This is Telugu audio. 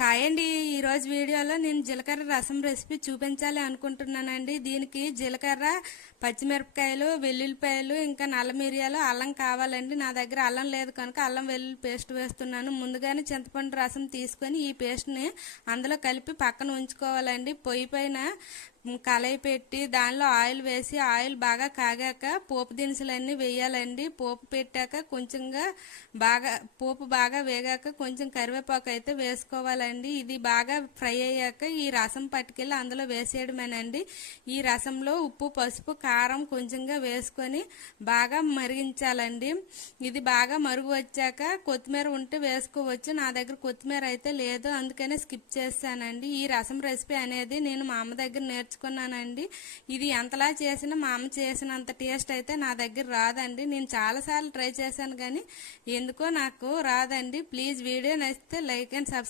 హాయ్ అండి. ఈరోజు వీడియోలో నేను జీలకర్ర రసం రెసిపీ చూపించాలి అనుకుంటున్నానండి. దీనికి జీలకర్ర, పచ్చిమిరపకాయలు, వెల్లుల్లిపాయలు, ఇంకా నల్ల మిరియాలు, అల్లం కావాలండి. నా దగ్గర అల్లం లేదు కనుక అల్లం వెల్లుల్లి పేస్ట్ వేస్తున్నాను. ముందుగానే చింతపండు రసం తీసుకొని ఈ పేస్ట్ని అందులో కలిపి పక్కన ఉంచుకోవాలండి. పొయ్యి పైన కళాయి పెట్టి దానిలో ఆయిల్ వేసి ఆయిల్ బాగా కాగాక పోపు దినుసులన్నీ వేయాలండి. పోపు పెట్టాక పోపు బాగా వేగాక కొంచెం కరివేపాకు అయితే వేసుకోవాలండి. ఇది బాగా ఫ్రై అయ్యాక ఈ రసం పట్టుకెళ్ళి అందులో వేసేయడమేనండి. ఈ రసంలో ఉప్పు, పసుపు, కారం కొంచెంగా వేసుకొని బాగా మరిగించాలండి. ఇది బాగా మరుగు వచ్చాక కొత్తిమీర ఉంటే వేసుకోవచ్చు. నా దగ్గర కొత్తిమీర అయితే లేదు, అందుకనే స్కిప్ చేస్తానండి. ఈ రసం రెసిపీ అనేది నేను మా అమ్మ దగ్గర నేర్చుకున్నానండి. ఇది ఎంతలా చేసినా మా అమ్మ చేసినంత టేస్ట్ అయితే నా దగ్గర రాదండి. నేను చాలాసార్లు ట్రై చేశాను కానీ ఎందుకో నాకు రాదండి. ప్లీజ్ వీడియో నచ్చితే లైక్ అండ్ సబ్స్క్రైబ్